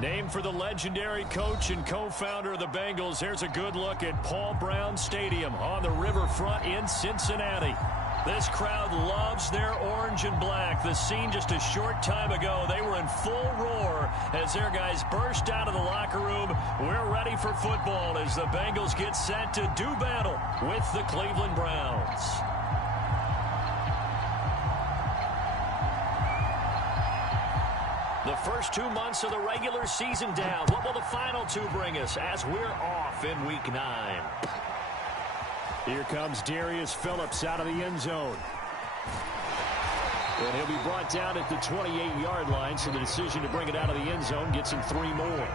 Named for the legendary coach and co-founder of the Bengals, here's a good look at Paul Brown Stadium on the riverfront in Cincinnati. This crowd loves their orange and black. The scene just a short time ago, they were in full roar as their guys burst out of the locker room. We're ready for football as the Bengals get set to do battle with the Cleveland Browns. The first 2 months of the regular season down. What will the final two bring us as we're off in Week 9? Here comes Darius Phillips out of the end zone. And he'll be brought down at the 28-yard line, so the decision to bring it out of the end zone gets him 3 more.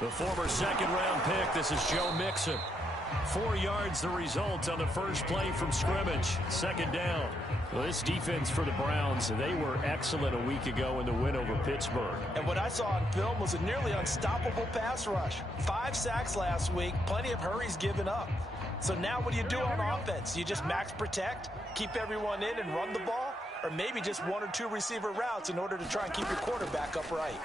The former second-round pick, this is Joe Mixon. 4 yards the result on the first play from scrimmage. Second down. Well, this defense for the Browns, they were excellent a week ago in the win over Pittsburgh. And what I saw on film was a nearly unstoppable pass rush. 5 sacks last week, plenty of hurries given up. So now what do you do on offense? You just max protect, keep everyone in and run the ball, or maybe just 1 or 2 receiver routes in order to try and keep your quarterback upright.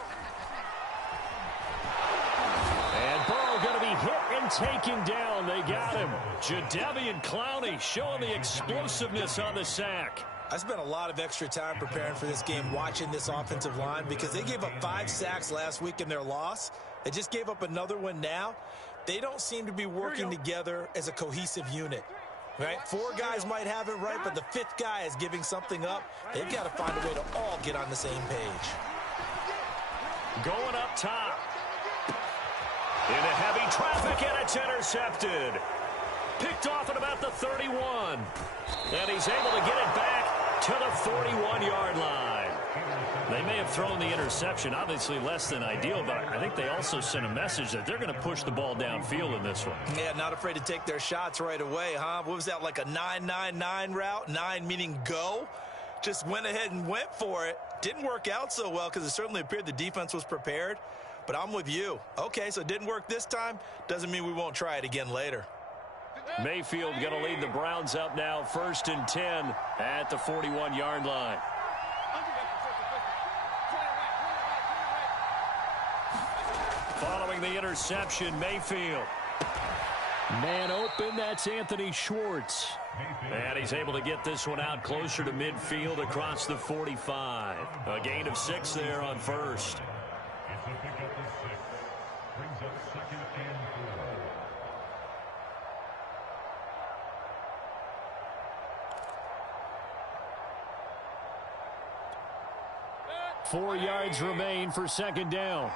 And Burrow going to be hit and taken down. They got him. Jadeveon Clowney showing the explosiveness on the sack. I spent a lot of extra time preparing for this game watching this offensive line because they gave up 5 sacks last week in their loss. They just gave up another one now. They don't seem to be working together as a cohesive unit. Right? 4 guys might have it right, but the 5th guy is giving something up. They've got to find a way to all get on the same page. Going up top. Into heavy traffic, and it's intercepted. Picked off at about the 31. And he's able to get it back to the 41-yard line. They may have thrown the interception, obviously less than ideal, but I think they also sent a message that they're going to push the ball downfield in this one. Yeah, not afraid to take their shots right away, huh? What was that, like a 9-9-9 route? 9 meaning go? Just went ahead and went for it. Didn't work out so well because it certainly appeared the defense was prepared. But I'm with you. Okay, so it didn't work this time. Doesn't mean we won't try it again later. Mayfield going to lead the Browns up now, 1st and 10 at the 41-yard line. Following the interception, Mayfield. Man open, that's Anthony Schwartz. And he's able to get this one out closer to midfield across the 45. A gain of 6 there on first. Brings up 2nd and 4. 4 yards remain for 2nd down.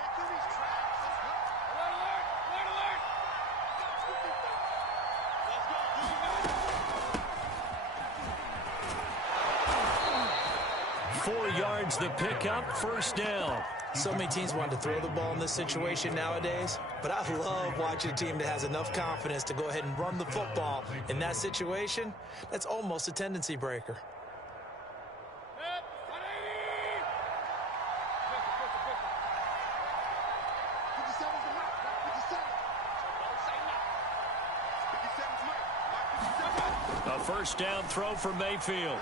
The pickup, 1st down. So many teams want to throw the ball in this situation nowadays, but I love watching a team that has enough confidence to go ahead and run the football. In that situation, that's almost a tendency breaker. A 1st down throw for Mayfield.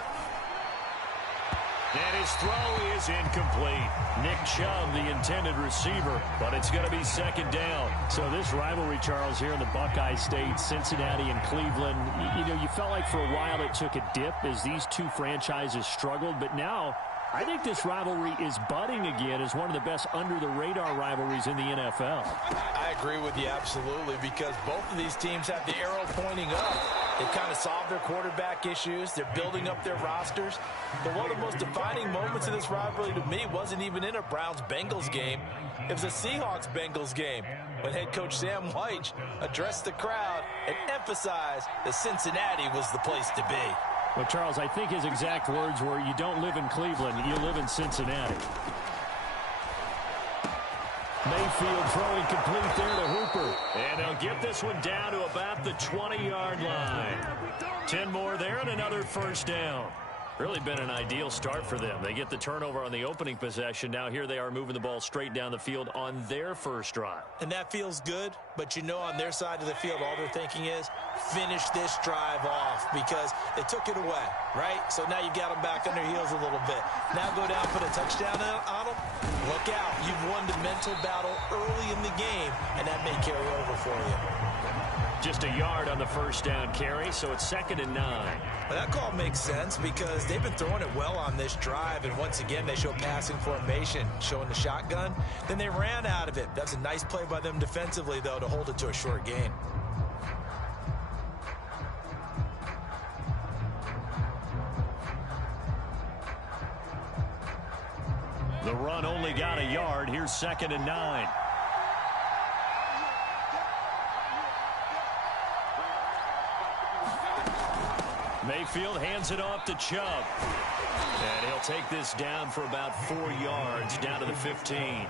And his throw is incomplete. Nick Chubb, the intended receiver, but it's going to be 2nd down. So this rivalry, Charles, here in the Buckeye State, Cincinnati and Cleveland, you know, you felt like for a while it took a dip as these two franchises struggled, but now I think this rivalry is budding again as one of the best under-the-radar rivalries in the NFL. I agree with you absolutely because both of these teams have the arrow pointing up. They've kind of solved their quarterback issues. They're building up their rosters. But one of the most defining moments of this rivalry to me wasn't even in a Browns-Bengals game. It was a Seahawks-Bengals game when head coach Sam White addressed the crowd and emphasized that Cincinnati was the place to be. Well, Charles, I think his exact words were, you don't live in Cleveland, you live in Cincinnati. Mayfield throwing complete there to Hooper. And they'll get this one down to about the 20-yard line. 10 more there and another first down. Really been an ideal start for them. They get the turnover on the opening possession. Now here they are moving the ball straight down the field on their first drive. And that feels good, but you know on their side of the field all they're thinking is finish this drive off because they took it away, right? So now you got them back on their heels a little bit. Now go down, put a touchdown on them. Look out. You've won the mental battle early in the game, and that may carry over for you. Just a yard on the first down carry, so it's 2nd and 9. Well, that call makes sense because they've been throwing it well on this drive, and once again, they show passing formation, showing the shotgun. Then they ran out of it. That's a nice play by them defensively, though, to hold it to a short gain. The run only got a yard. Here's 2nd and 9. Mayfield hands it off to Chubb. And he'll take this down for about 4 yards, down to the 15.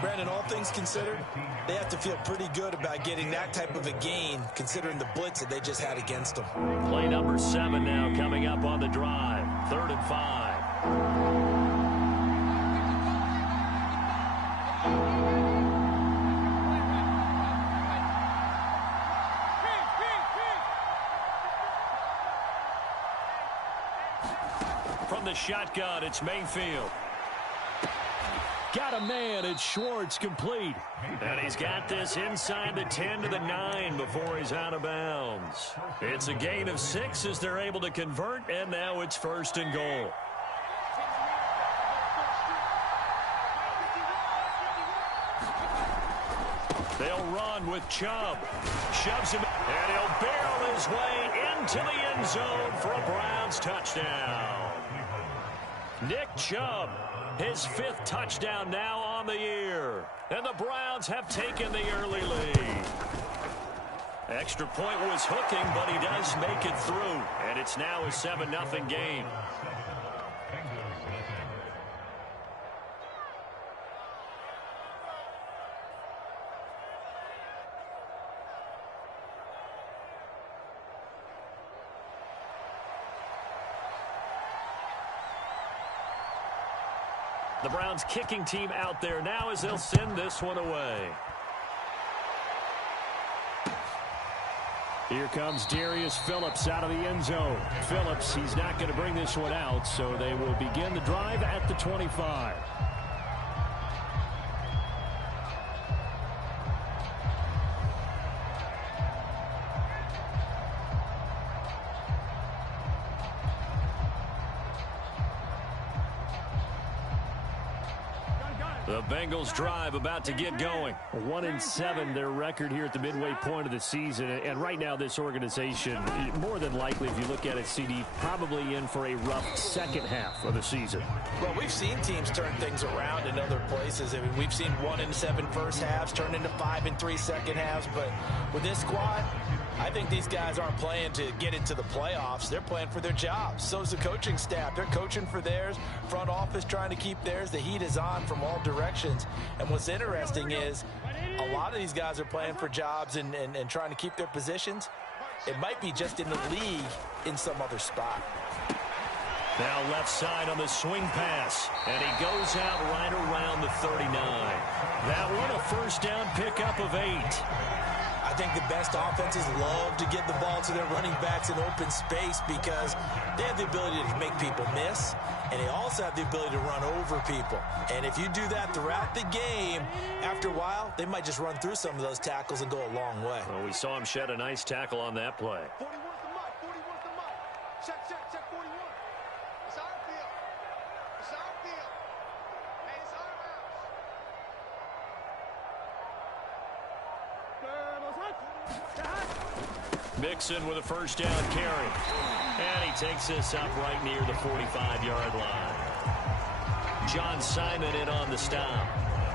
Brandon, all things considered, they have to feel pretty good about getting that type of a gain, considering the blitz that they just had against them. Play number 7 now coming up on the drive. 3rd and 5. From the shotgun, it's Mayfield. Got a man, it's Schwartz, complete. And he's got this inside the 10 to the 9 before he's out of bounds. It's a gain of 6 as they're able to convert, and now it's 1st and goal. They'll run with Chubb. Shoves him, and he'll barrel his way into the end zone for a Browns touchdown. Nick Chubb, his 5th touchdown now on the year. And the Browns have taken the early lead. Extra point was hooking, but he does make it through. And it's now a 7-0 game. The Browns kicking team out there now as they'll send this one away. Here comes Darius Phillips out of the end zone. Phillips, he's not going to bring this one out, so they will begin the drive at the 25. The Bengals drive about to get going. 1-7 their record here at the midway point of the season. And right now this organization, more than likely if you look at it, CD, probably in for a rough second half of the season. Well, we've seen teams turn things around in other places. I mean, we've seen 1-7 first halves turn into 5-3 second halves. But with this squad, I think these guys aren't playing to get into the playoffs. They're playing for their jobs. So is the coaching staff. They're coaching for theirs. Front office trying to keep theirs. The heat is on from all directions. And what's interesting is a lot of these guys are playing for jobs and trying to keep their positions. It might be just in the league in some other spot. Now left side on the swing pass. And he goes out right around the 39. That one a first down pickup of 8. I think the best offenses love to get the ball to their running backs in open space because they have the ability to make people miss, and they also have the ability to run over people. And if you do that throughout the game, after a while, they might just run through some of those tackles and go a long way. Well, we saw him shed a nice tackle on that play. 41's the mark, 41's the mark. Check, 41. It's our field. It's our field. Hey, it's our house. Mixon with a first down carry. And he takes this up right near the 45-yard line. John Simon in on the stop.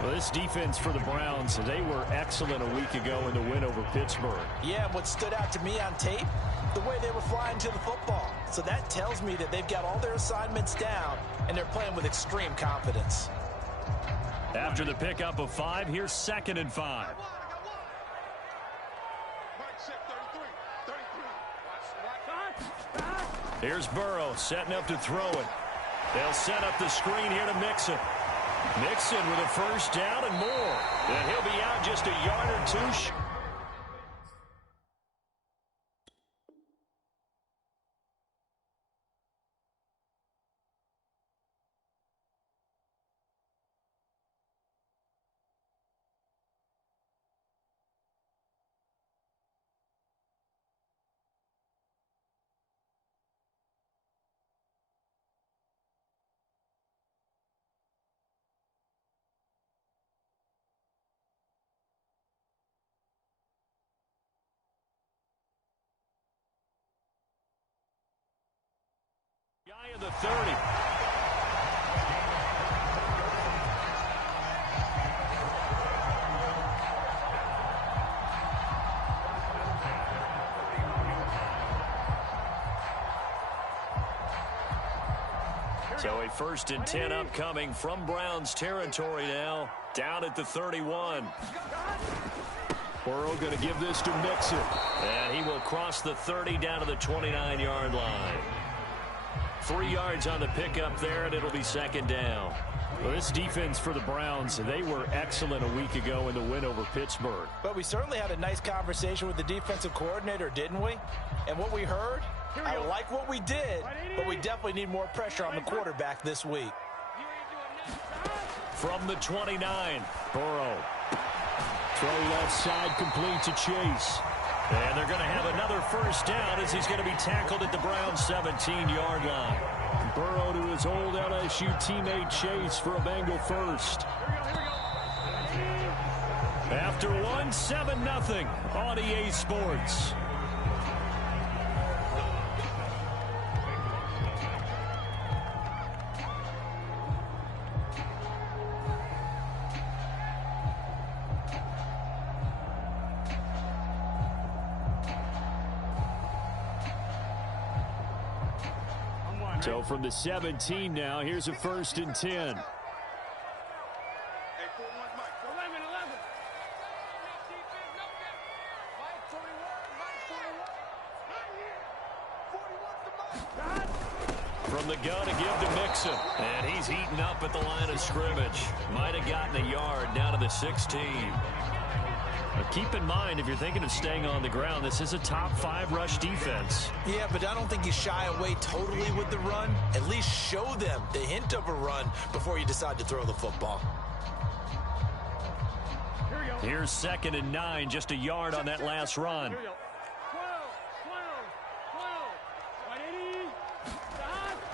Well, this defense for the Browns, they were excellent a week ago in the win over Pittsburgh. Yeah, what stood out to me on tape, the way they were flying to the football. So that tells me that they've got all their assignments down, and they're playing with extreme confidence. After the pickup of 5, here's 2nd and 5. Here's Burrow setting up to throw it. They'll set up the screen here to Mixon. Mixon with a first down and more. And he'll be out just a yard or two. Guy of the 30. So a 1st and 10 upcoming from Browns territory now, down at the 31. Burrow going to give this to Mixon. And he will cross the 30 down to the 29-yard line. 3 yards on the pickup there, and it'll be 2nd down. Well, this defense for the Browns, they were excellent a week ago in the win over Pittsburgh. But we certainly had a nice conversation with the defensive coordinator, didn't we? And what we heard, I like what we did, but we definitely need more pressure on the quarterback this week. From the 29, Burrow. Throw left side, complete to Chase. And they're going to have another first down as he's going to be tackled at the Browns' 17-yard line. Burrow to his old LSU teammate Chase for a Bengal first. After one, 7-0 on EA Sports. So from the 17 now, here's a 1st and 10. From the gun to give to Mixon. And he's eaten up at the line of scrimmage. Might have gotten a yard down to the 16. But keep in mind, if you're thinking of staying on the ground, this is a top 5 rush defense. Yeah, but I don't think you shy away totally with the run. At least show them the hint of a run before you decide to throw the football. Here's 2nd and 9, just a yard on that last run.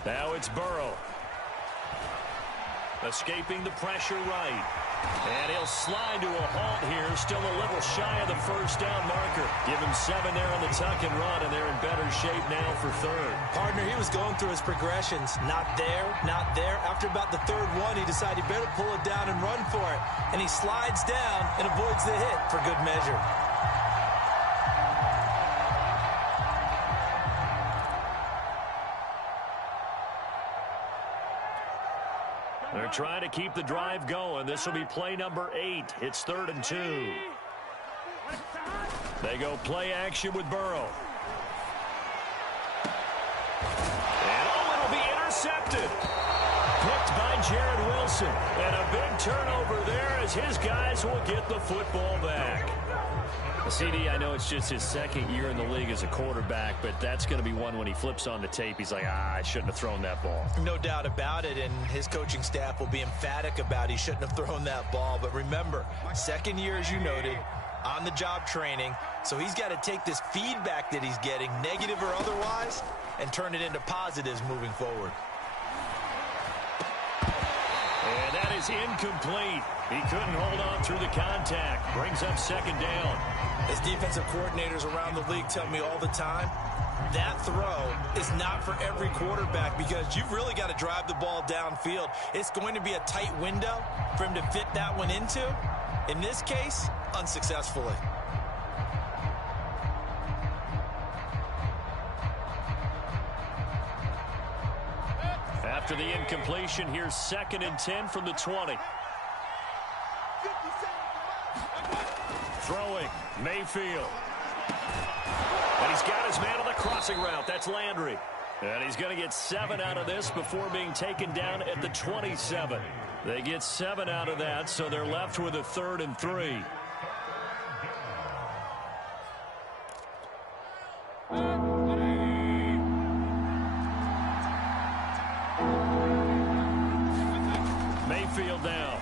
Now it's Burrow. Escaping the pressure right. And he'll slide to a halt here. Still a little shy of the first down marker. Give him 7 there on the tuck and run, and they're in better shape now for 3rd. Partner, he was going through his progressions. Not there, not there. After about the 3rd one, he decided he better pull it down and run for it. And he slides down and avoids the hit for good measure. They're trying to keep the drive going. This will be play number 8. It's 3rd and 2. They go play action with Burrow. And it'll be intercepted. Picked by Jared Wilson. And a big turnover there as his guys will get the football back. CD, I know it's just his 2nd year in the league as a quarterback, but that's going to be one when he flips on the tape. He's like, I shouldn't have thrown that ball. No doubt about it, and his coaching staff will be emphatic about he shouldn't have thrown that ball. But remember, 2nd year, as you noted, on-the-job training, so he's got to take this feedback that he's getting, negative or otherwise, and turn it into positives moving forward. And that is incomplete. He couldn't hold on through the contact. Brings up 2nd down. As defensive coordinators around the league tell me all the time, that throw is not for every quarterback because you've really got to drive the ball downfield. It's going to be a tight window for him to fit that one into. In this case, unsuccessfully. After the incompletion, here's 2nd and 10 from the 20. Mayfield. And he's got his man on the crossing route. That's Landry. And he's going to get 7 out of this before being taken down at the 27. They get 7 out of that, so they're left with a 3rd and 3. Mayfield now.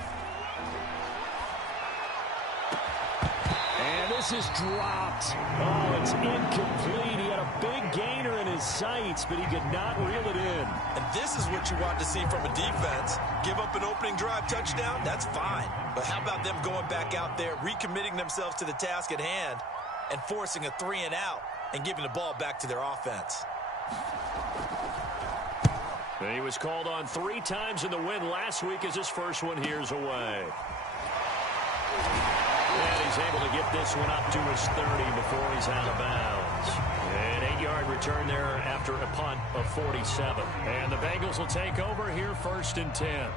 And this is dropped. Oh, it's incomplete. He had a big gainer in his sights, but he could not reel it in. And this is what you want to see from a defense. Give up an opening drive touchdown, that's fine. But how about them going back out there, recommitting themselves to the task at hand, and forcing a 3 and out, and giving the ball back to their offense? He was called on 3 times in the win last week as his first one here's away. And he's able to get this one up to his 30 before he's out of bounds. An 8-yard return there after a punt of 47. And the Bengals will take over here 1st and 10.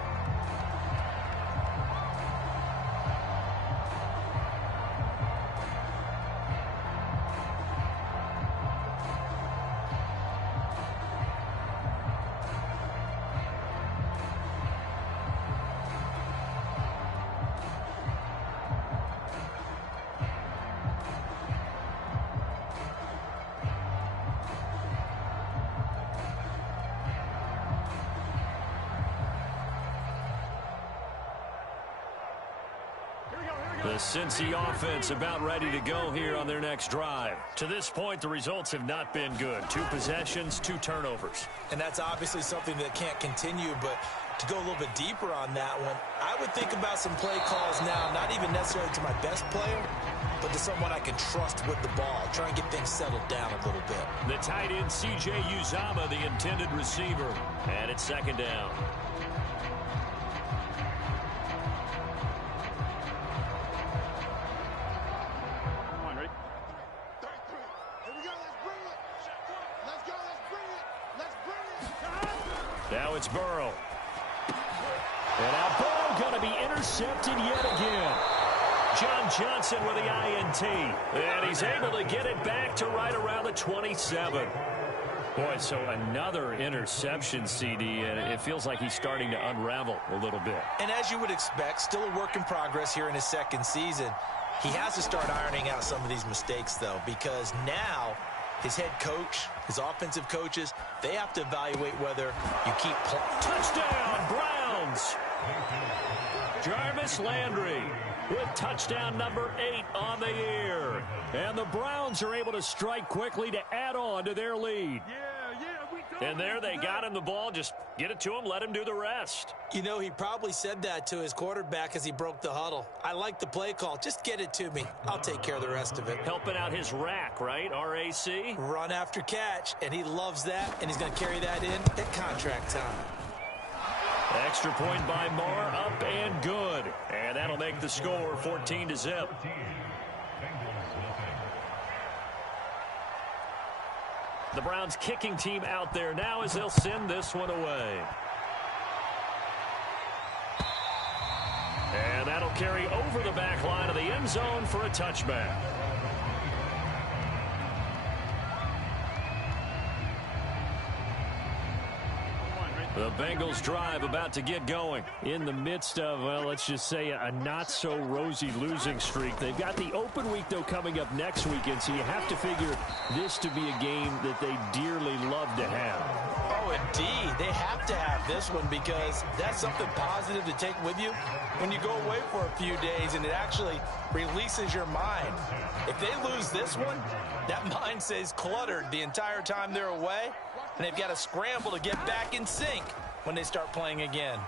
The Cincy offense about ready to go here on their next drive. To this point, the results have not been good. 2 possessions, 2 turnovers. And that's obviously something that can't continue, but to go a little bit deeper on that one, I would think about some play calls now, not even necessarily to my best player, but to someone I can trust with the ball. Try and get things settled down a little bit. The tight end, C.J. Uzomah, the intended receiver. And it's 2nd down. Now it's Burrow. And now Burrow going to be intercepted yet again. John Johnson with the INT. And he's able to get it back to right around the 27. Boy, so another interception, CD, and it feels like he's starting to unravel a little bit. And as you would expect, still a work in progress here in his 2nd season. He has to start ironing out some of these mistakes, though, because now his head coach, his offensive coaches, they have to evaluate whether you keep playing. Touchdown, Browns! Jarvis Landry with touchdown number 8 on the year. And the Browns are able to strike quickly to add on to their lead. And there they got him the ball. Just get it to him, let him do the rest. You know, he probably said that to his quarterback as he broke the huddle. I like the play call. Just get it to me. I'll take care of the rest of it. Helping out his rack, right? RAC? Run after catch, and he loves that, and he's going to carry that in at contract time. Extra point by Moore, up and good. And that'll make the score 14-0. The Browns kicking team out there now as they'll send this one away. And that'll carry over the back line of the end zone for a touchback. The Bengals drive about to get going. In the midst of, well, let's just say a not-so-rosy losing streak. They've got the open week, though, coming up next weekend, so you have to figure this to be a game that they dearly love to have. Oh, indeed. They have to have this one because that's something positive to take with you when you go away for a few days, and it actually releases your mind. If they lose this one, that mind stays cluttered the entire time they're away, and they've got to scramble to get back in sync when they start playing again.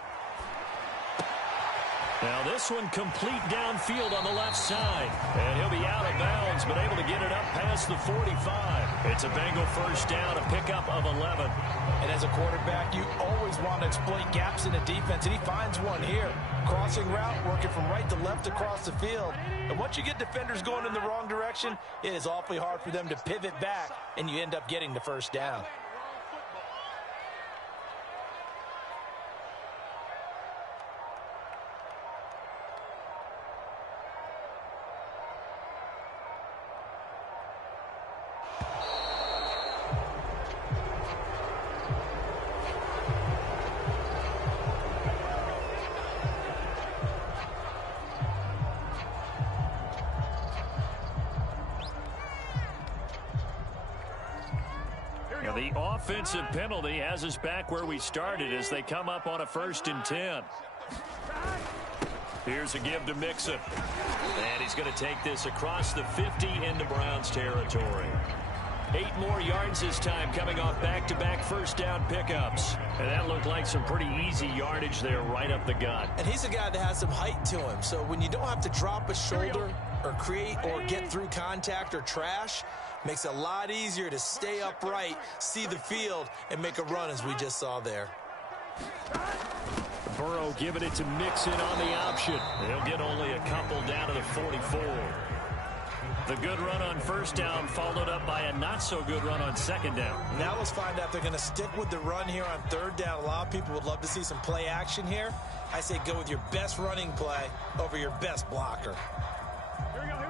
Now this one complete downfield on the left side. And he'll be out of bounds, but able to get it up past the 45. It's a Bengal first down, a pickup of 11. And as a quarterback, you always want to exploit gaps in the defense, and he finds one here. Crossing route, working from right to left across the field. And once you get defenders going in the wrong direction, it is awfully hard for them to pivot back, and you end up getting the first down. And the offensive penalty has us back where we started as they come up on a 1st and 10. Here's a give to Mixon. And he's going to take this across the 50 into Browns territory. 8 more yards this time coming off back-to-back first down pickups. And that looked like some pretty easy yardage there right up the gut. And he's a guy that has some height to him. So when you don't have to drop a shoulder or create or get through contact or trash, makes it a lot easier to stay upright, see the field, and make a run as we just saw there. Burrow giving it to Mixon on the option. He'll get only a couple down to the 44. The good run on first down followed up by a not-so-good run on second down. Now let's find out if they're going to stick with the run here on third down. A lot of people would love to see some play action here. I say go with your best running play over your best blocker.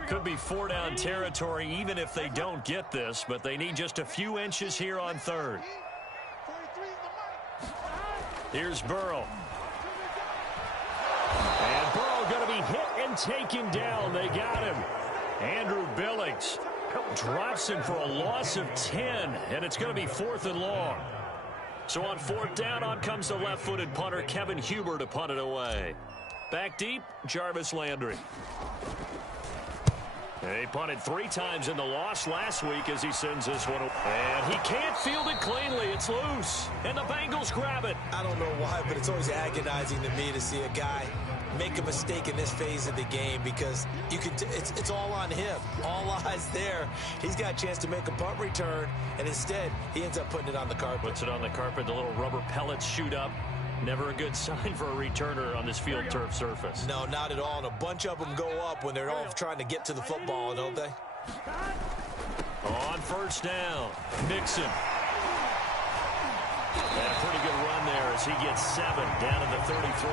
Could be 4-down territory even if they don't get this, but they need just a few inches here on third. Here's Burrow. And Burrow going to be hit and taken down. They got him. Andrew Billings drops him for a loss of 10, and it's going to be 4th and long. So on 4th down, on comes the left-footed punter, Kevin Huber, to punt it away. Back deep, Jarvis Landry. He punted 3 times in the loss last week as he sends this one away. And he can't field it cleanly. It's loose. And the Bengals grab it. I don't know why, but it's always agonizing to me to see a guy make a mistake in this phase of the game because you can it's all on him. All eyes there. He's got a chance to make a punt return, and instead he ends up putting it on the carpet. Puts it on the carpet. The little rubber pellets shoot up. Never a good sign for a returner on this field turf surface. No, not at all. And a bunch of them go up when they're all trying to get to the football, don't they? On first down, Mixon. And a pretty good run there as he gets 7 down to the 33.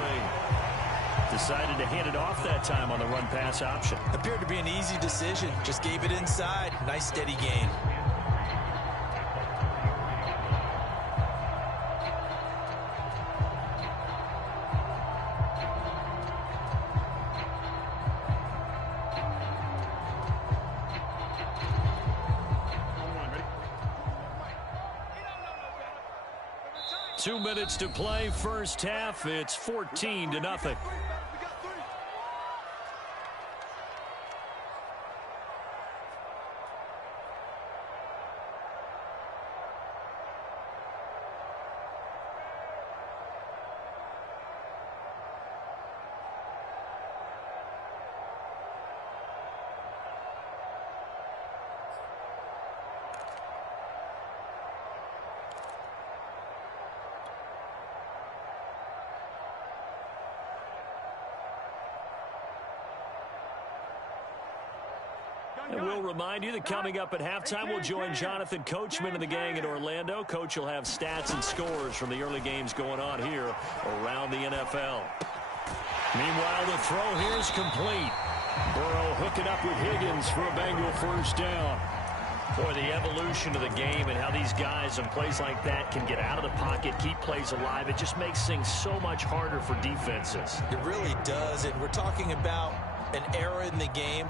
Decided to hand it off that time on the run-pass option. Appeared to be an easy decision. Just gave it inside. Nice steady gain. Two minutes to play, first half. It's 14-0. And we'll remind you that coming up at halftime, we'll join Jonathan Coachman and the gang in Orlando. Coach will have stats and scores from the early games going on here around the NFL. Meanwhile, the throw here is complete. Burrow hooking up with Higgins for a Bengal first down. Boy, the evolution of the game and how these guys in plays like that can get out of the pocket, keep plays alive, it just makes things so much harder for defenses. It really does, and we're talking about an era in the game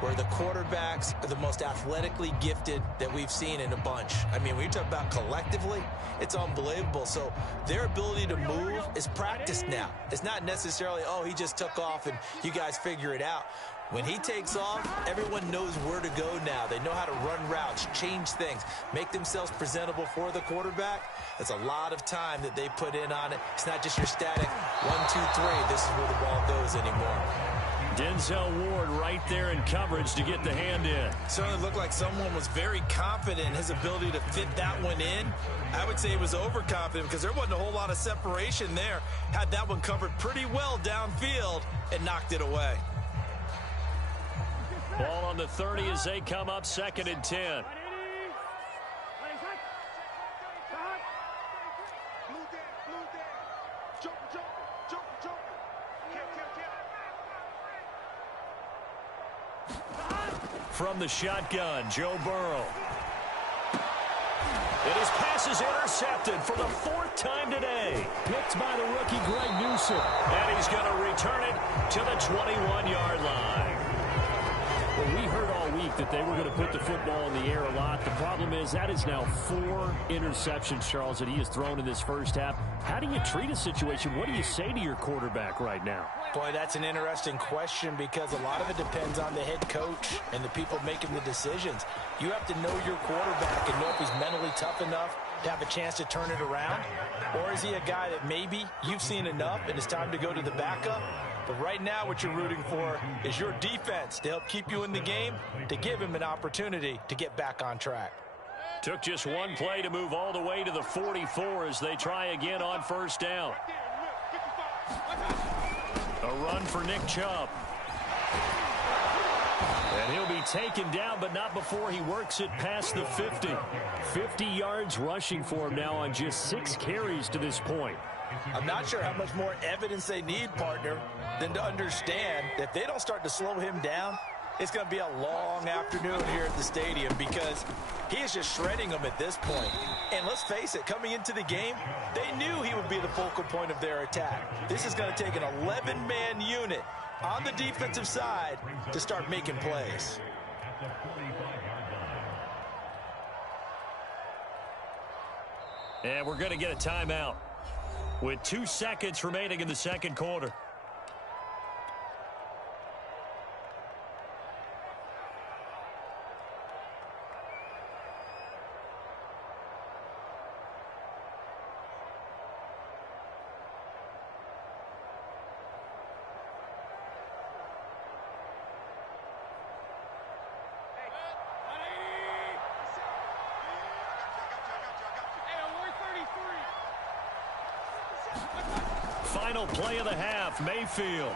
where the quarterbacks are the most athletically gifted that we've seen in a bunch. I mean, when you talk about collectively, it's unbelievable. So their ability to move is practiced now. It's not necessarily, oh, he just took off and you guys figure it out. When he takes off, everyone knows where to go now. They know how to run routes, change things, make themselves presentable for the quarterback. That's a lot of time that they put in on it. It's not just your static 1, 2, 3. This is where the ball goes anymore. Denzel Ward right there in coverage to get the hand in. Certainly looked like someone was very confident in his ability to fit that one in. I would say he was overconfident because there wasn't a whole lot of separation there. Had that one covered pretty well downfield and knocked it away. Ball on the 30 as they come up 2nd and 10. From the shotgun, Joe Burrow. And his pass is intercepted for the 4th time today. Picked by the rookie Greg Newsome. And he's going to return it to the 21-yard line. Well, we heard all week that they were going to put the football in the air a lot. The problem is that is now 4 interceptions, Charles, that he has thrown in this first half. How do you treat a situation? What do you say to your quarterback right now? Boy, that's an interesting question because a lot of it depends on the head coach and the people making the decisions. You have to know your quarterback and know if he's mentally tough enough to have a chance to turn it around. Or is he a guy that maybe you've seen enough and it's time to go to the backup? But right now what you're rooting for is your defense to help keep you in the game, to give him an opportunity to get back on track. Took just one play to move all the way to the 44 as they try again on first down. A run for Nick Chubb. And he'll be taken down, but not before he works it past the 50. 50 yards rushing for him now on just 6 carries to this point. I'm not sure how much more evidence they need, partner, than to understand that if they don't start to slow him down, it's going to be a long afternoon here at the stadium because he is just shredding them at this point. And let's face it, coming into the game, they knew he would be the focal point of their attack. This is going to take an 11-man unit on the defensive side to start making plays. And we're going to get a timeout with 2 seconds remaining in the second quarter. Final play of the half, Mayfield.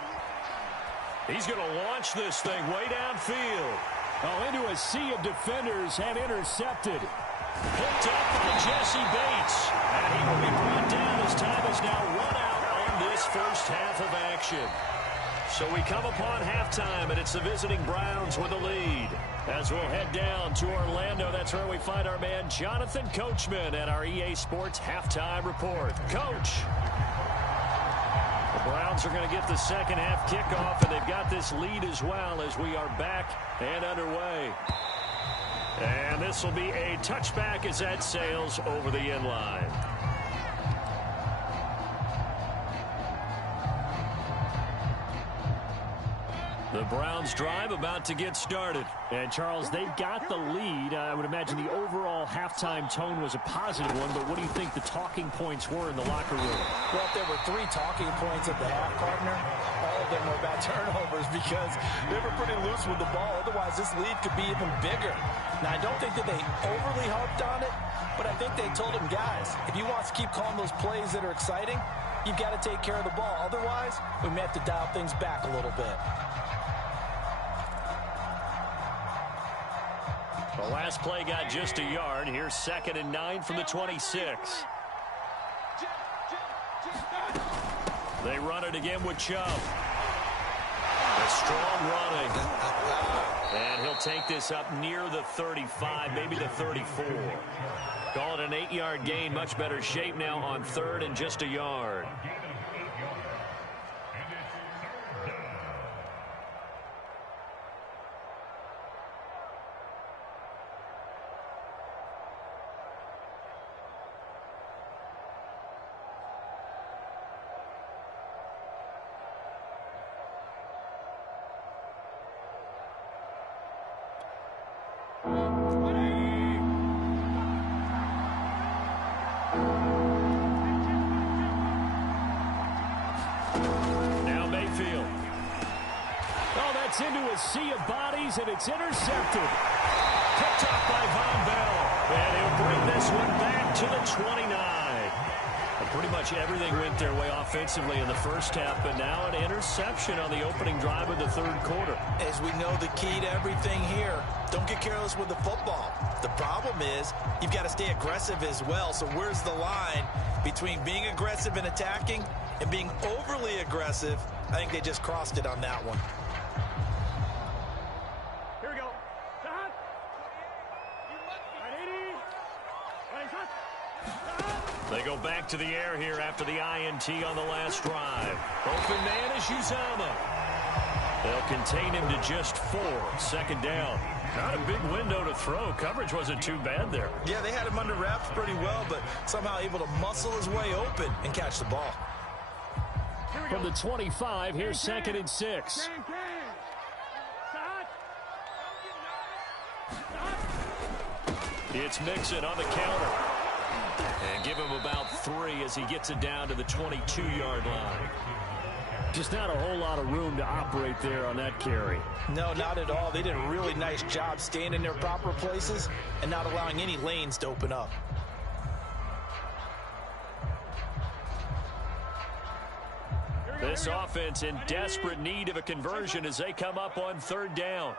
He's going to launch this thing way downfield. Oh, into a sea of defenders and intercepted. Picked up by Jesse Bates. And he will be brought down as time is now run out on this first half of action. So we come upon halftime, and it's the visiting Browns with the lead. As we'll head down to Orlando, that's where we find our man Jonathan Coachman at our EA Sports Halftime Report. Coach. The Browns are going to get the second half kickoff, and they've got this lead as well as we are back and underway. And this will be a touchback as that sails over the end line. The Browns drive about to get started. And, Charles, they've got the lead. I would imagine the overall halftime tone was a positive one, but what do you think the talking points were in the locker room? Well, if there were 3 talking points at the half, partner, all of them were about turnovers because they were pretty loose with the ball. Otherwise, this lead could be even bigger. Now, I don't think that they overly harped on it, but I think they told him, guys, if you want to keep calling those plays that are exciting, you've got to take care of the ball. Otherwise, we may have to dial things back a little bit. The last play got just a yard. Here's 2nd and 9 from the 26. They run it again with Chubb. A strong running. And he'll take this up near the 35, maybe the 34. Call it an 8-yard gain. Much better shape now on 3rd and just a yard. Into a sea of bodies, and it's intercepted. Picked up by Von Bell. And he'll bring this one back to the 29. And pretty much everything went their way offensively in the first half, but now an interception on the opening drive of the 3rd quarter. As we know, the key to everything here, don't get careless with the football. The problem is you've got to stay aggressive as well. So where's the line between being aggressive and attacking and being overly aggressive? I think they just crossed it on that one. They go back to the air here after the INT on the last drive. Open man is Uzama. They'll contain him to just 4. Second down. Not a big window to throw. Coverage wasn't too bad there. Yeah, they had him under wraps pretty well, but somehow able to muscle his way open and catch the ball. From the 25, here's 2nd and 6. It's Mixon on the counter. And give him about 3 as he gets it down to the 22-yard line. Just not a whole lot of room to operate there on that carry. No, not at all. They did a really nice job staying in their proper places and not allowing any lanes to open up. This offense in desperate need of a conversion as they come up on 3rd down.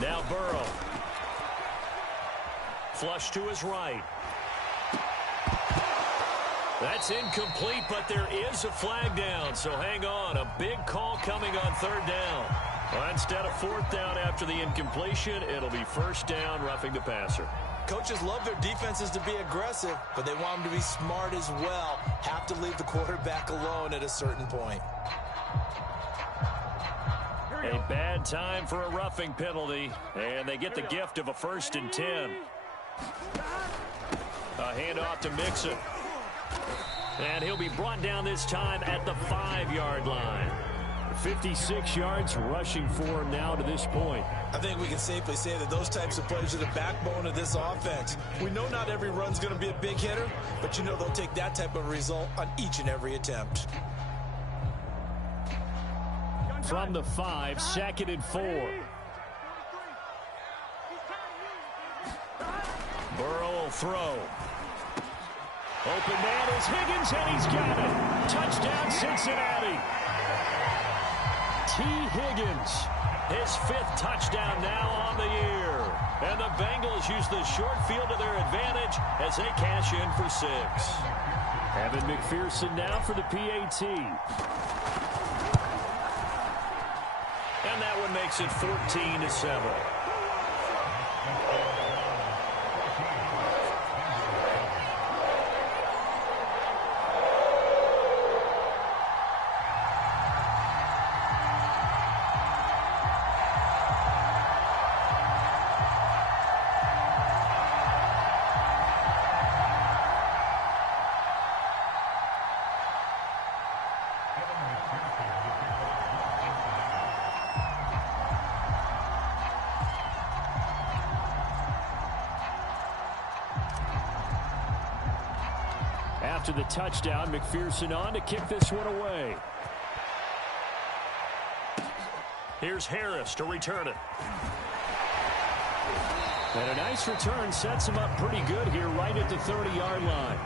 Now Burrow. Flush to his right. That's incomplete, but there is a flag down, so hang on. A big call coming on 3rd down. Well, instead of 4th down after the incompletion, it'll be 1st down, roughing the passer. Coaches love their defenses to be aggressive, but they want them to be smart as well. Have to leave the quarterback alone at a certain point. A bad time for a roughing penalty, and they get the gift of a 1st and 10. A handoff to Mixon. And he'll be brought down this time at the 5-yard line. 56 yards rushing for him now to this point. I think we can safely say that those types of plays are the backbone of this offense. We know not every run's going to be a big hitter, but you know they'll take that type of result on each and every attempt. From the 5, 2nd and 4. Burrow will throw. Open man is Higgins, and he's got it. Touchdown, Cincinnati. T. Higgins. His 5th touchdown now on the year. And the Bengals use the short field to their advantage as they cash in for 6. Evan McPherson now for the PAT. And that one makes it 14-7. After the touchdown, McPherson on to kick this one away. Here's Harris to return it. And a nice return sets him up pretty good here right at the 30-yard line.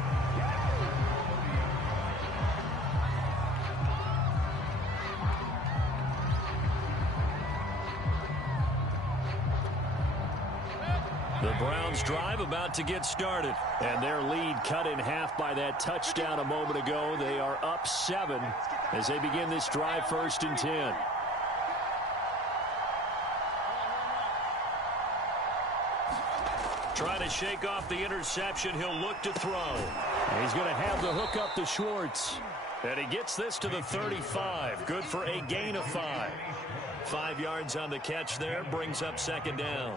The Browns drive about to get started. And their lead cut in half by that touchdown a moment ago. They are up 7 as they begin this drive 1st and 10. Trying to shake off the interception. He'll look to throw. And he's going to have the hook up to Schwartz. And he gets this to the 35. Good for a gain of 5. 5 yards on the catch there. Brings up 2nd down.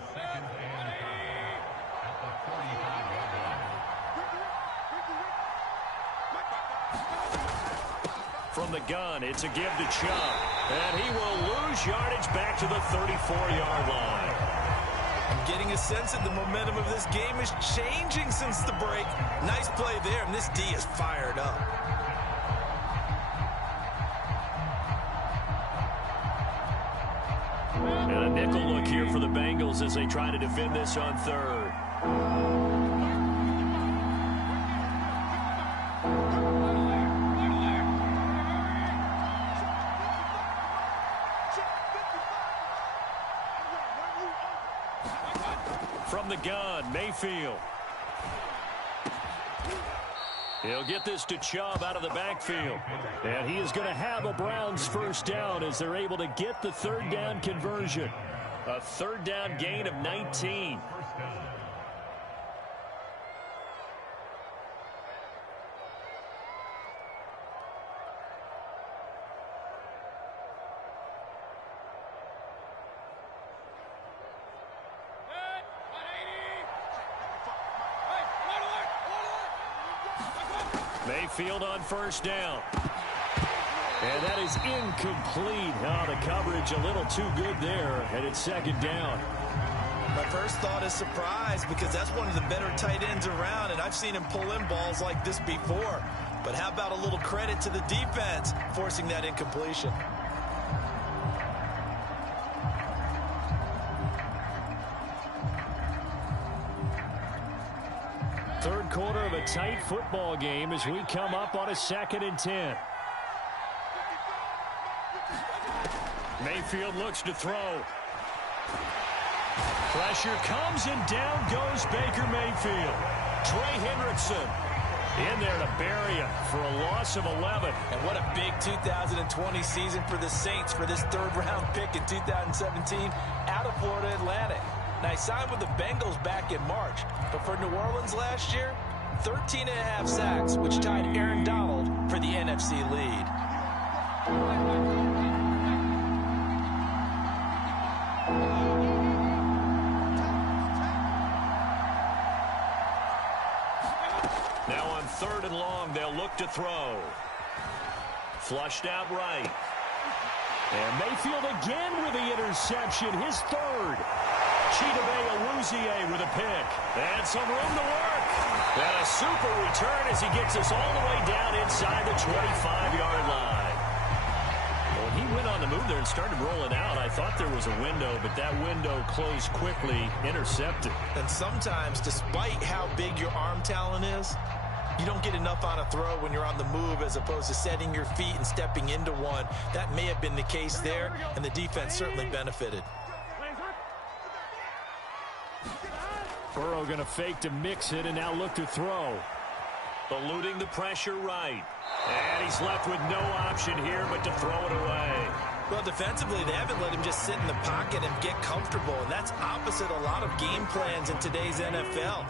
From the gun, it's a give to Chubb. And he will lose yardage back to the 34-yard line. I'm getting a sense that the momentum of this game is changing since the break. Nice play there, and this D is fired up. And a nickel look here for the Bengals as they try to defend this on 3rd. From the gun, Mayfield. He'll get this to Chubb out of the backfield. And he is going to have a Browns 1st down as they're able to get the 3rd down conversion. A 3rd down gain of 19. Mayfield on first down. And that is incomplete. Oh, the coverage a little too good there, and it's second down. My first thought is surprise because that's one of the better tight ends around, and I've seen him pull in balls like this before. But how about a little credit to the defense forcing that incompletion? Third quarter of a tight football game as we come up on a 2nd and 10. Mayfield looks to throw. Pressure comes and down goes Baker Mayfield. Trey Hendrickson in there to bury him for a loss of 11. And what a big 2020 season for the Saints for this third-round pick in 2017 out of Florida Atlantic. Now, he signed with the Bengals back in March, but for New Orleans last year, 13.5 sacks, which tied Aaron Donald for the NFC lead. Now on 3rd and long, they'll look to throw. Flushed out right. And Mayfield again with the interception, his 3rd. Chidobe Awuzie with a pick. And some room to work. And a super return as he gets us all the way down inside the 25-yard line. When he went on the move there and started rolling out, I thought there was a window, but that window closed quickly, intercepted. And sometimes, despite how big your arm talent is, you don't get enough on a throw when you're on the move as opposed to setting your feet and stepping into one. That may have been the case there, and the defense certainly benefited. Burrow going to fake to mix it and now look to throw. Eluding the pressure right. And he's left with no option here but to throw it away. Well, defensively, they haven't let him just sit in the pocket and get comfortable, and that's opposite a lot of game plans in today's NFL.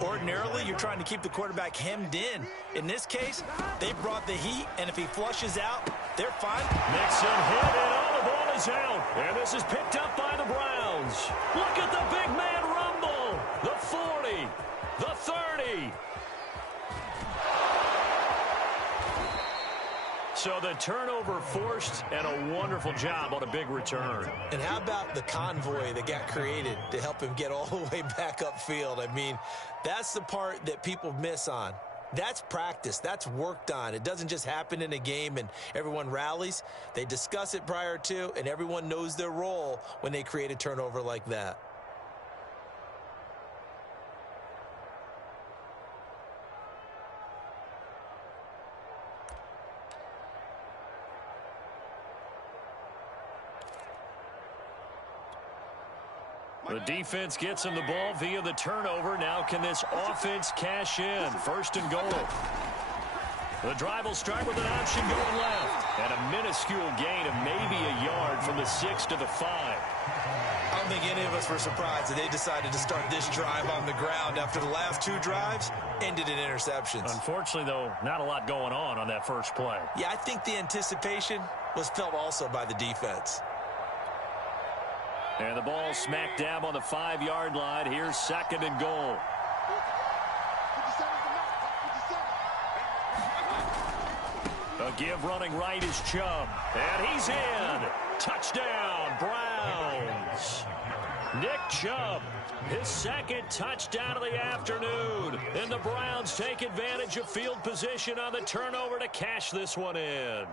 Ordinarily, you're trying to keep the quarterback hemmed in. In this case, they brought the heat, and if he flushes out, they're fine. Mixon hit, and all the ball is out. And this is picked up by the Browns. Look at the big man rumble. The 40, the 30. So the turnover forced, and a wonderful job on a big return. And how about the convoy that got created to help him get all the way back upfield? I mean, that's the part that people miss on. That's practice. That's worked on. It doesn't just happen in a game and everyone rallies. They discuss it prior to, and everyone knows their role when they create a turnover like that. The defense gets him the ball via the turnover. Now can this offense cash in? 1st and goal. The drive will start with an option going left. And a minuscule gain of maybe a yard from the 6 to the 5. I don't think any of us were surprised that they decided to start this drive on the ground after the last 2 drives ended in interceptions. Unfortunately, though, not a lot going on that first play. Yeah, I think the anticipation was felt also by the defense. And the ball smack dab on the 5-yard line. Here's 2nd and goal. A give running right is Chubb. And he's in. Touchdown, Browns. Nick Chubb, his 2nd touchdown of the afternoon. And the Browns take advantage of field position on the turnover to cash this one in.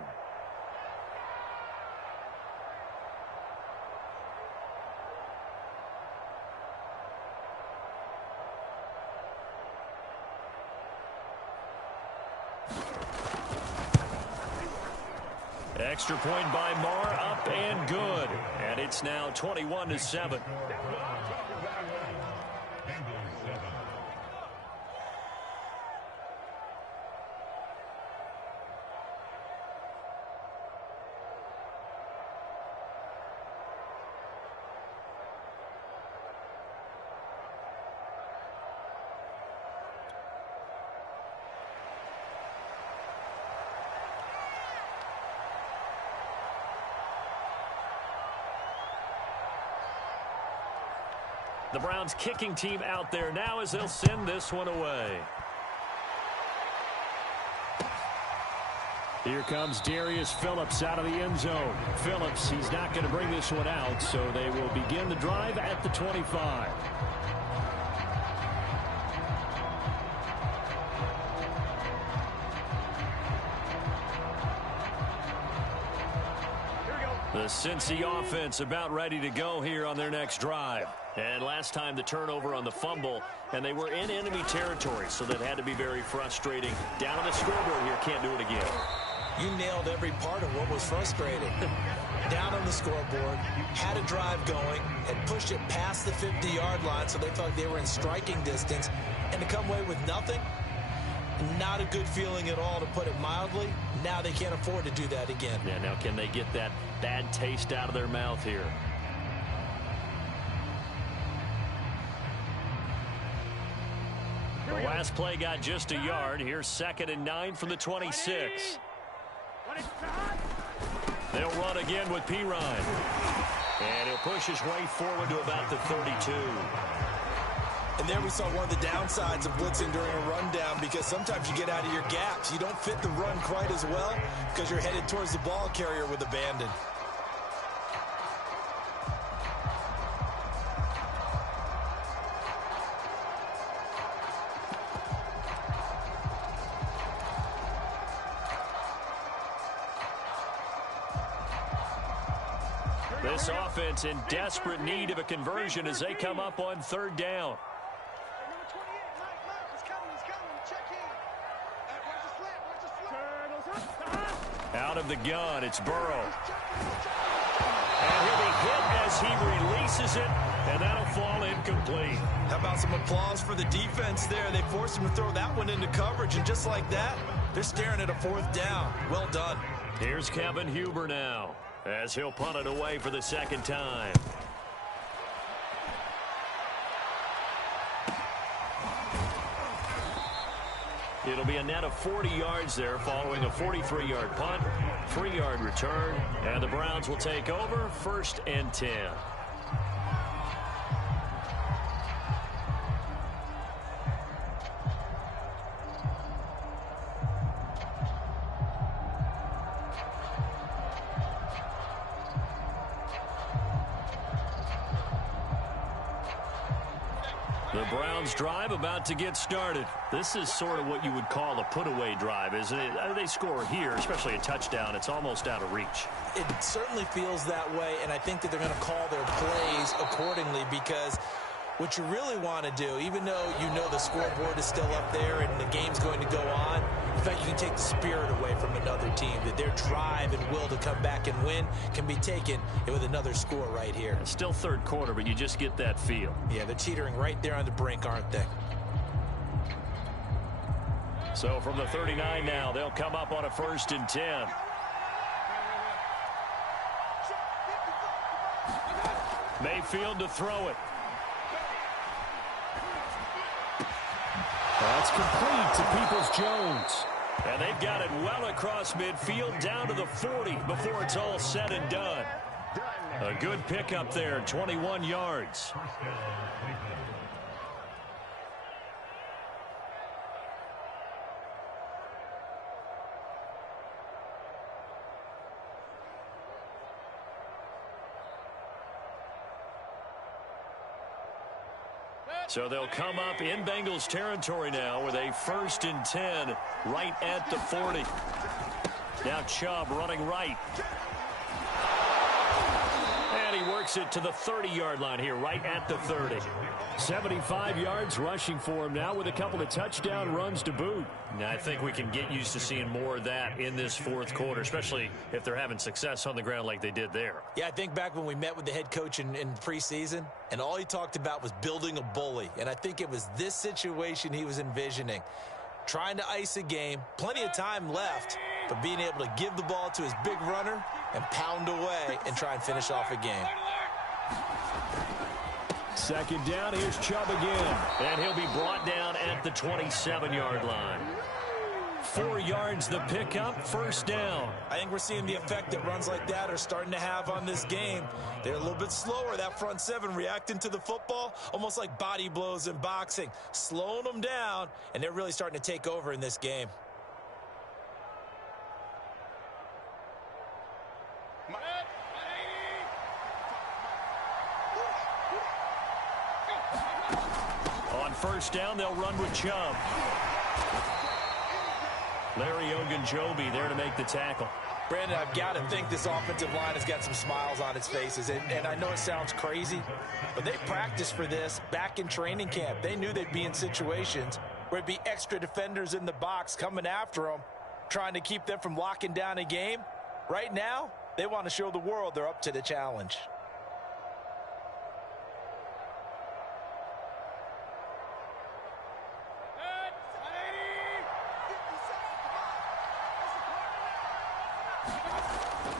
Extra point by Marr, up and good. And it's now 21-7. The Browns kicking team out there now as they'll send this one away. Here comes Darius Phillips out of the end zone. Phillips, he's not going to bring this one out, so they will begin the drive at the 25. The Cincy offense about ready to go here on their next drive. And last time the turnover on the fumble, and they were in enemy territory, so that had to be very frustrating. Down on the scoreboard here, can't do it again. You nailed every part of what was frustrating. Down on the scoreboard, had a drive going, had pushed it past the 50-yard line, so they thought they were in striking distance, and to come away with nothing, not a good feeling at all, to put it mildly. Now they can't afford to do that again. Yeah, now can they get that bad taste out of their mouth here? The last play got just a yard. Here's 2nd and 9 from the 26. They'll run again with Pirine. And he'll push his way forward to about the 32. And there we saw one of the downsides of blitzing during a rundown, because sometimes you get out of your gaps. You don't fit the run quite as well because you're headed towards the ball carrier with abandon. This offense in desperate need of a conversion as they come up on 3rd down. Out of the gun, it's Burrow. And he'll be hit as he releases it, and that'll fall incomplete. How about some applause for the defense there? They forced him to throw that one into coverage, and just like that, they're staring at a 4th down. Well done. Here's Kevin Huber now, as he'll punt it away for the 2nd time. It'll be a net of 40 yards there following a 43-yard punt, 3-yard return, and the Browns will take over 1st and 10. The Browns drive about to get started. This is sort of what you would call a put-away drive, isn't it? They score here, especially a touchdown. It's almost out of reach. It certainly feels that way, and I think that they're going to call their plays accordingly, because what you really want to do, even though you know the scoreboard is still up there and the game's going to go on, in fact, you can take the spirit away from another team, that their drive and will to come back and win can be taken with another score right here. It's still 3rd quarter, but you just get that feel. Yeah, they're teetering right there on the brink, aren't they? So from the 39 now, they'll come up on a 1st and 10. Mayfield to throw it. That's complete to Peoples-Jones. And they've got it well across midfield down to the 40 before it's all said and done. A good pickup there, 21 yards. So they'll come up in Bengals territory now with a 1st and 10 right at the 40. Now Chubb running right. And he works it to the 30-yard line here, right at the 30. 75 yards rushing for him now with a couple of touchdown runs to boot. Now, I think we can get used to seeing more of that in this 4th quarter, especially if they're having success on the ground like they did there. Yeah, I think back when we met with the head coach in preseason, and all he talked about was building a bully. And I think it was this situation he was envisioning. Trying to ice a game, plenty of time left, but being able to give the ball to his big runner and pound away and try and finish off a game. 2nd down, here's Chubb again. And he'll be brought down at the 27-yard line. 4 yards the pickup, 1st down. I think we're seeing the effect that runs like that are starting to have on this game. They're a little bit slower, that front 7, reacting to the football, almost like body blows in boxing, slowing them down, and they're really starting to take over in this game. On first down, they'll run with Chubb. Larry Ogunjobi there to make the tackle. Brandon, I've got to think this offensive line has got some smiles on its faces. And I know it sounds crazy, but they practiced for this back in training camp. They knew they'd be in situations where it'd be extra defenders in the box coming after them, trying to keep them from locking down a game. Right now, they want to show the world they're up to the challenge.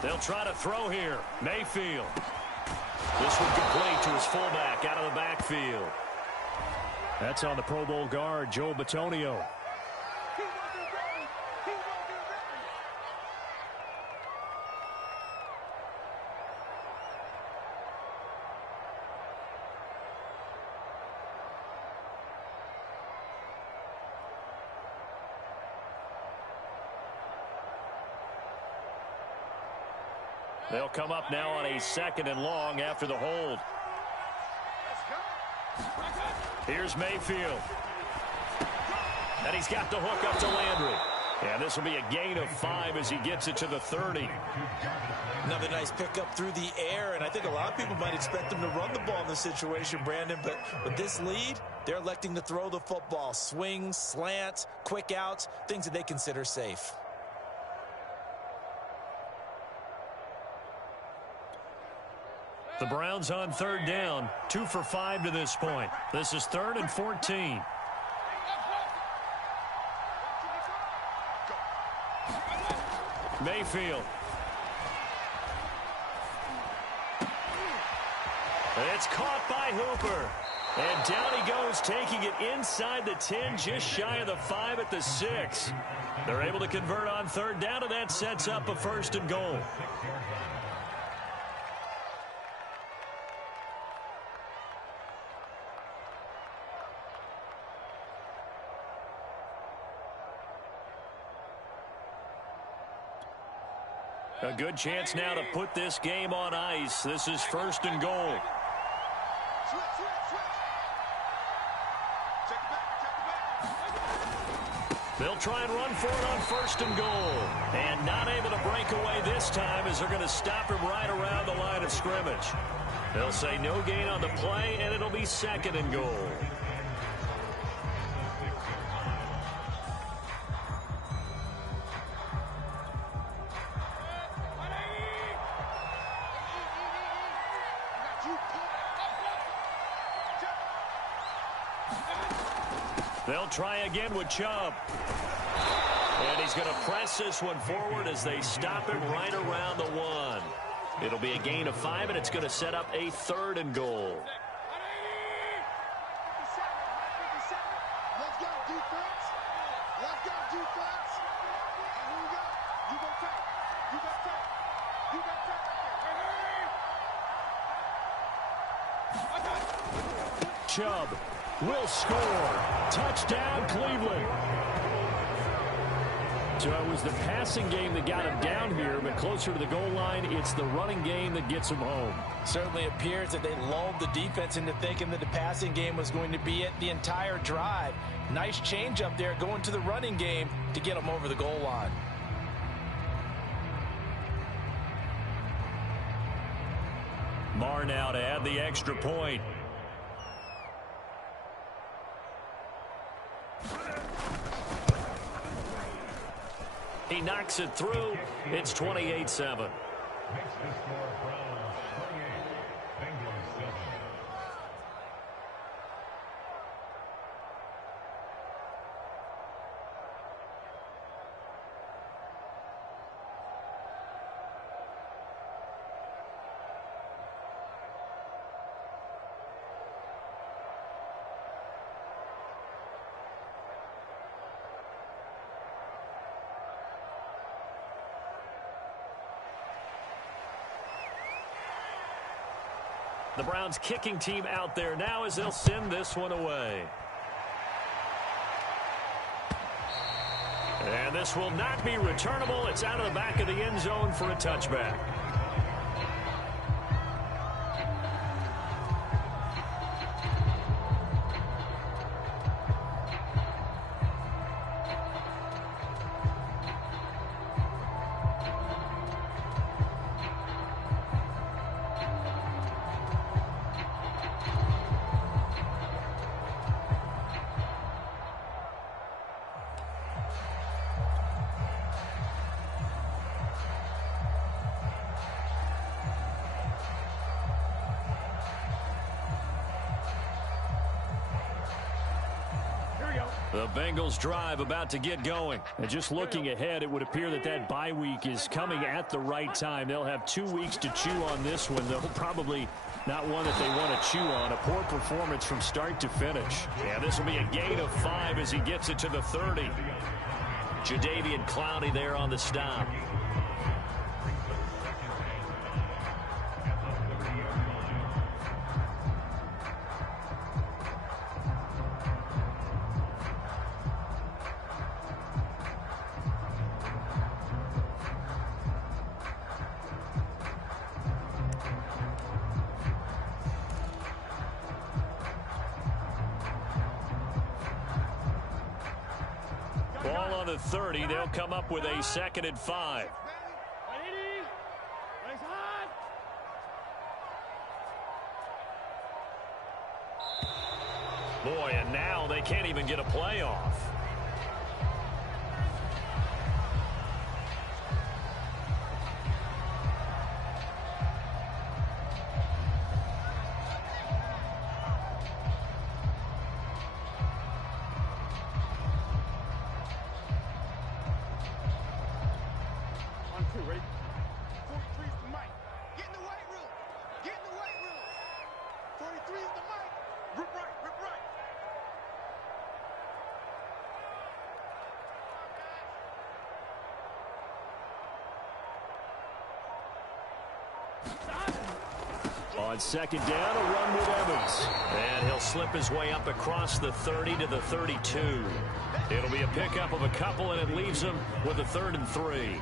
They'll try to throw here. Mayfield. This one complete to his fullback out of the backfield. That's on the Pro Bowl guard, Joe Bitonio. They'll come up now on a 2nd and long after the hold. Here's Mayfield. And he's got the hook up to Landry. And this will be a gain of 5 as he gets it to the 30. Another nice pickup through the air, and I think a lot of people might expect them to run the ball in this situation, Brandon, but with this lead, they're electing to throw the football. Swings, slants, quick outs, things that they consider safe. The Browns on 3rd down, 2 for 5 to this point. This is 3rd and 14. Mayfield. It's caught by Hooper. And down he goes, taking it inside the 10, just shy of the 5 at the 6. They're able to convert on 3rd down, and that sets up a 1st and goal. A good chance now to put this game on ice. This is 1st and goal. They'll try and run for it on 1st and goal. And not able to break away this time as they're going to stop him right around the line of scrimmage. They'll say no gain on the play, and it'll be 2nd and goal. They'll try again with Chubb. And he's going to press this one forward as they stop him right around the 1. It'll be a gain of 5, and it's going to set up a 3rd and goal. Let's go, defense. Let's go, defense. And here we go. You go take. You go take. You go take. Chubb will score. Touchdown, Cleveland. So it was the passing game that got him down here, but closer to the goal line, it's the running game that gets him home. Certainly appears that they lulled the defense into thinking that the passing game was going to be it the entire drive. Nice change up there going to the running game to get them over the goal line. Marr now to add the extra point. He knocks it through. It's 28-7. Makes the score Browns 28, Bengals 7. The Browns kicking team out there now as they'll send this one away. And this will not be returnable. It's out of the back of the end zone for a touchback. The Bengals drive about to get going. And just looking ahead, it would appear that that bye week is coming at the right time. They'll have 2 weeks to chew on this one, though probably not one that they want to chew on. A poor performance from start to finish. Yeah, this will be a gain of 5 as he gets it to the 30. Jadeveon Clowney there on the stop. Ball on the 30. They'll come up with a 2nd and 5. Boy, and now they can't even get a play off. On 2nd down, a run with Evans. And he'll slip his way up across the 30 to the 32. It'll be a pickup of a couple, and it leaves him with a 3rd and 3.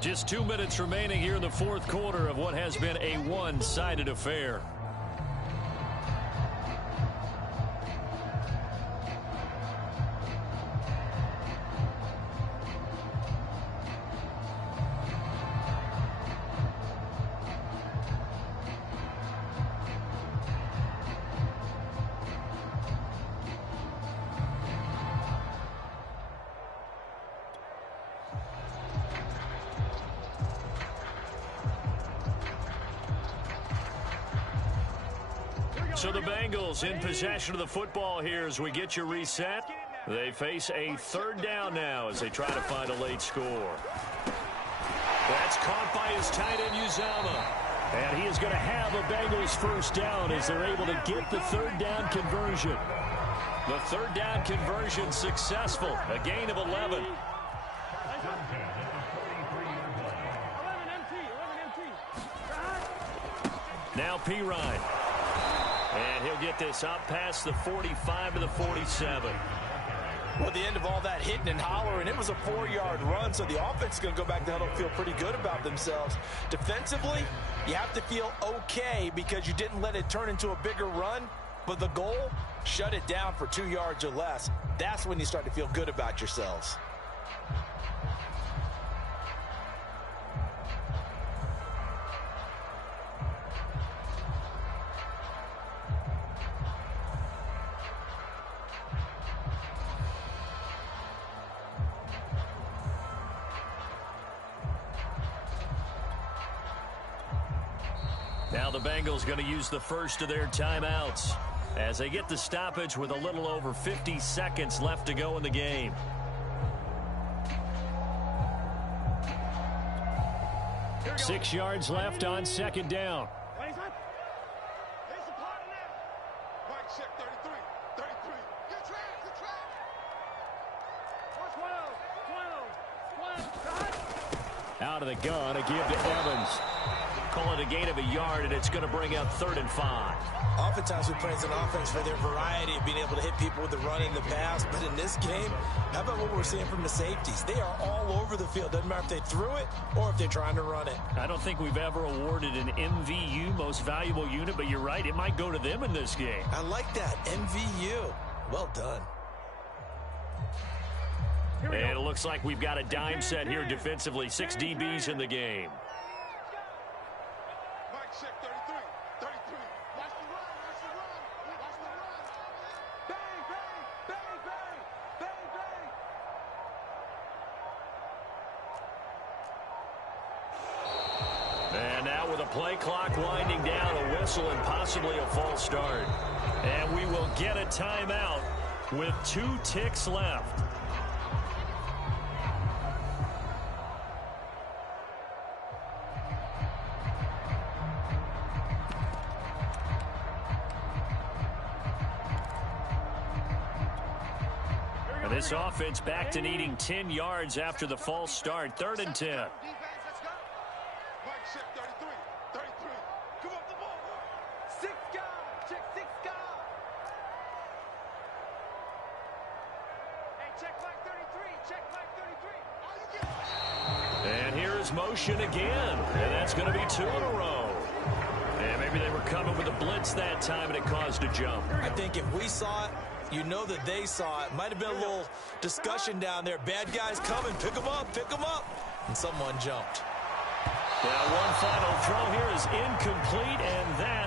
Just 2 minutes remaining here in the 4th quarter of what has been a one-sided affair. So the Bengals in possession of the football here as we get you reset. They face a 3rd down now as they try to find a late score. That's caught by his tight end, Uzama. And he is going to have a Bengals 1st down as they're able to get the 3rd down conversion. The 3rd down conversion successful. A gain of 11. Now Pirine. And he'll get this up past the 45 to the 47. Well, at the end of all that hitting and hollering, it was a 4-yard run, so the offense is going to go back down and feel pretty good about themselves. Defensively, you have to feel okay because you didn't let it turn into a bigger run, but the goal, shut it down for 2 yards or less. That's when you start to feel good about yourselves. Now the Bengals going to use the first of their timeouts as they get the stoppage with a little over 50 seconds left to go in the game. Six yards left on 2nd down. Out of the gun, a give to Evans. Call it a gain of a yard, and it's going to bring up 3rd and 5. Oftentimes we praise an offense for their variety of being able to hit people with the run and the pass, but in this game, how about what we're seeing from the safeties? They are all over the field. Doesn't matter if they threw it or if they're trying to run it. I don't think we've ever awarded an MVU, most valuable unit, but you're right, it might go to them in this game. I like that, MVU. Well done. And it looks like we've got a dime set here defensively. 6 DBs in the game. play clock winding down, a whistle, and possibly a false start. And we will get a timeout with 2 ticks left. And this offense back to needing 10 yards after the false start. 3rd and 10. And here's motion again. And that's going to be 2 in a row. And maybe they were coming with a blitz that time, and it caused a jump. I think if we saw it, you know that they saw it. Might have been a little discussion down there. Bad guys coming. Pick them up. Pick them up. And someone jumped. Now one final throw here is incomplete, and that